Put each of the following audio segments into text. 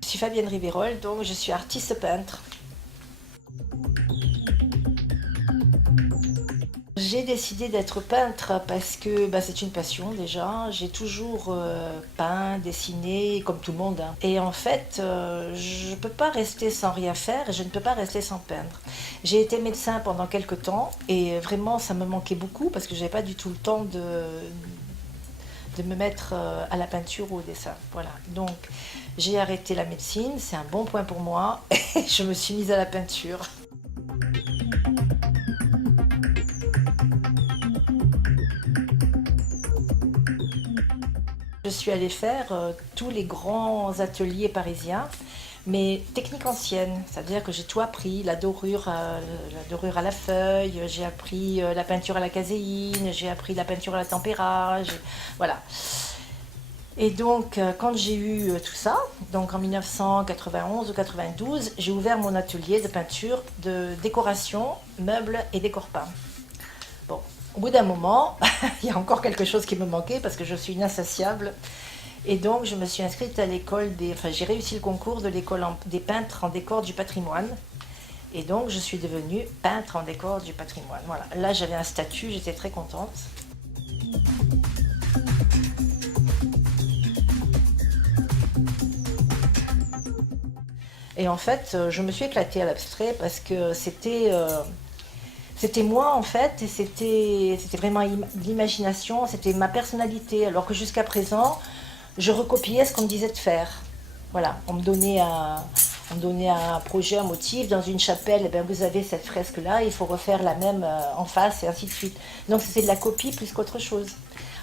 Je suis Fabienne Riverol, donc je suis artiste peintre. J'ai décidé d'être peintre parce que c'est une passion déjà. J'ai toujours peint, dessiné, comme tout le monde, hein. Et en fait, je ne peux pas rester sans rien faire et je ne peux pas rester sans peindre. J'ai été médecin pendant quelques temps et vraiment ça me manquait beaucoup parce que je n'avais pas du tout le temps de me mettre à la peinture ou au dessin. Voilà. Donc j'ai arrêté la médecine, c'est un bon point pour moi et je me suis mise à la peinture. Je suis allée faire tous les grands ateliers parisiens, mais technique ancienne, c'est-à-dire que j'ai tout appris, la dorure à la feuille, j'ai appris la peinture à la caséine, j'ai appris la peinture à la tempéra, voilà. Et donc, quand j'ai eu tout ça, donc en 1991 ou 92, j'ai ouvert mon atelier de peinture, de décoration, meubles et décor peint. Bon, au bout d'un moment, il y a encore quelque chose qui me manquait parce que je suis une insatiable. Et donc, je me suis inscrite à l'école Enfin, j'ai réussi le concours de l'école des peintres en décor du patrimoine. Et donc, je suis devenue peintre en décor du patrimoine. Voilà. Là, j'avais un statut, j'étais très contente. Et en fait, je me suis éclatée à l'abstrait parce que c'était moi en fait, et c'était vraiment l'imagination, c'était ma personnalité, alors que jusqu'à présent, je recopiais ce qu'on me disait de faire. Voilà, on me donnait un projet, un motif dans une chapelle, et bien vous avez cette fresque-là, il faut refaire la même en face et ainsi de suite. Donc c'était de la copie plus qu'autre chose.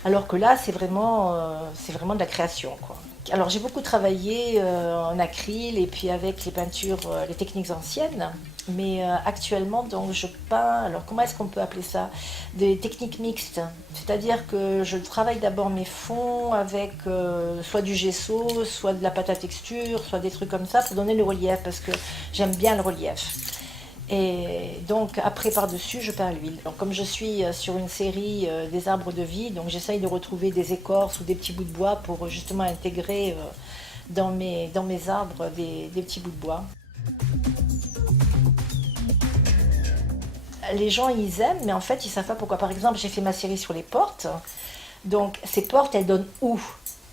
Alors que là, c'est vraiment de la création, quoi. Alors j'ai beaucoup travaillé en acryl et puis avec les peintures, les techniques anciennes. Mais actuellement, donc, je peins, alors comment est-ce qu'on peut appeler ça? Des techniques mixtes. C'est-à-dire que je travaille d'abord mes fonds avec soit du gesso, soit de la pâte à texture, soit des trucs comme ça pour donner le relief, parce que j'aime bien le relief. Et donc après par-dessus, je peins à l'huile. Donc comme je suis sur une série des arbres de vie, donc j'essaye de retrouver des écorces ou des petits bouts de bois pour justement intégrer dans mes arbres des petits bouts de bois. Les gens ils aiment, mais en fait ils savent pas pourquoi. Par exemple, j'ai fait ma série sur les portes. Donc ces portes, elles donnent où?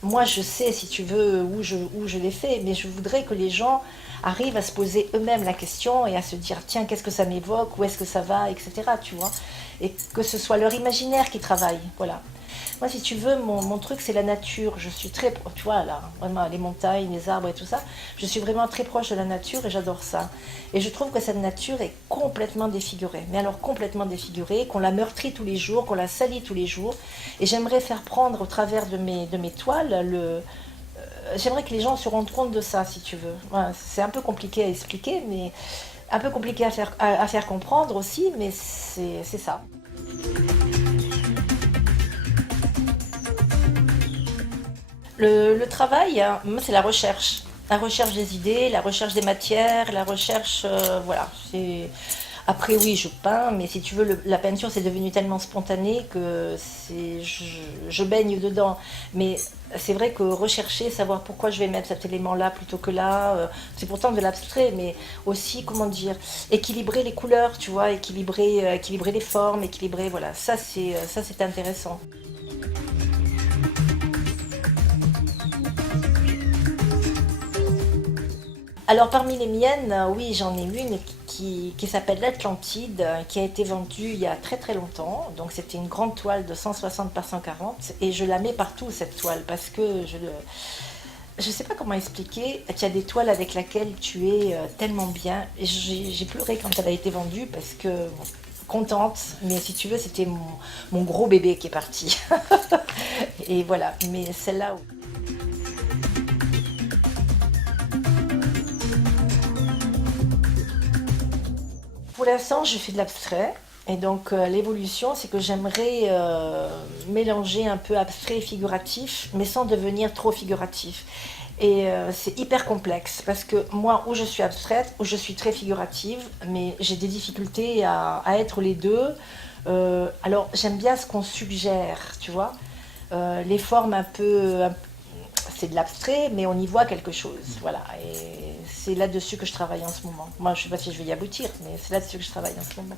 Moi, je sais, si tu veux, où je les fais, mais je voudrais que les gens arrivent à se poser eux-mêmes la question et à se dire, tiens, qu'est-ce que ça m'évoque, où est-ce que ça va, etc. Tu vois, et que ce soit leur imaginaire qui travaille. Voilà. Moi, si tu veux, mon truc, c'est la nature. Je suis très, tu vois, là, vraiment, les montagnes, les arbres et tout ça, je suis vraiment très proche de la nature et j'adore ça. Et je trouve que cette nature est complètement défigurée. Mais alors complètement défigurée, qu'on la meurtrit tous les jours, qu'on la salit tous les jours. Et j'aimerais faire prendre au travers de mes toiles j'aimerais que les gens se rendent compte de ça, si tu veux. Voilà, c'est un peu compliqué à expliquer, mais un peu compliqué à faire comprendre aussi, mais c'est ça. Le travail, hein, moi, c'est la recherche. La recherche des idées, la recherche des matières, la recherche. Voilà. Après, oui, je peins, mais si tu veux, la peinture, c'est devenu tellement spontané que je baigne dedans. Mais c'est vrai que rechercher, savoir pourquoi je vais mettre cet élément-là plutôt que là, c'est pourtant de l'abstrait, mais aussi, comment dire, équilibrer les couleurs, tu vois, équilibrer les formes, équilibrer, voilà. Ça, c'est intéressant. Alors parmi les miennes, oui, j'en ai une qui s'appelle l'Atlantide, qui a été vendue il y a très très longtemps. Donc c'était une grande toile de 160 par 140 et je la mets partout cette toile parce que je sais pas comment expliquer. Il y a des toiles avec lesquelles tu es tellement bien. Et j'ai pleuré quand elle a été vendue parce que bon, contente, mais si tu veux, c'était mon gros bébé qui est parti. Et voilà, mais celle-là. Pour l'instant, je fais de l'abstrait. Et donc, l'évolution, c'est que j'aimerais mélanger un peu abstrait et figuratif, mais sans devenir trop figuratif. Et c'est hyper complexe parce que moi, où je suis abstraite, où je suis très figurative, mais j'ai des difficultés à être les deux. Alors, j'aime bien ce qu'on suggère, tu vois. Les formes c'est de l'abstrait, mais on y voit quelque chose. Voilà. Et c'est là-dessus que je travaille en ce moment. Moi, je ne sais pas si je vais y aboutir, mais c'est là-dessus que je travaille en ce moment.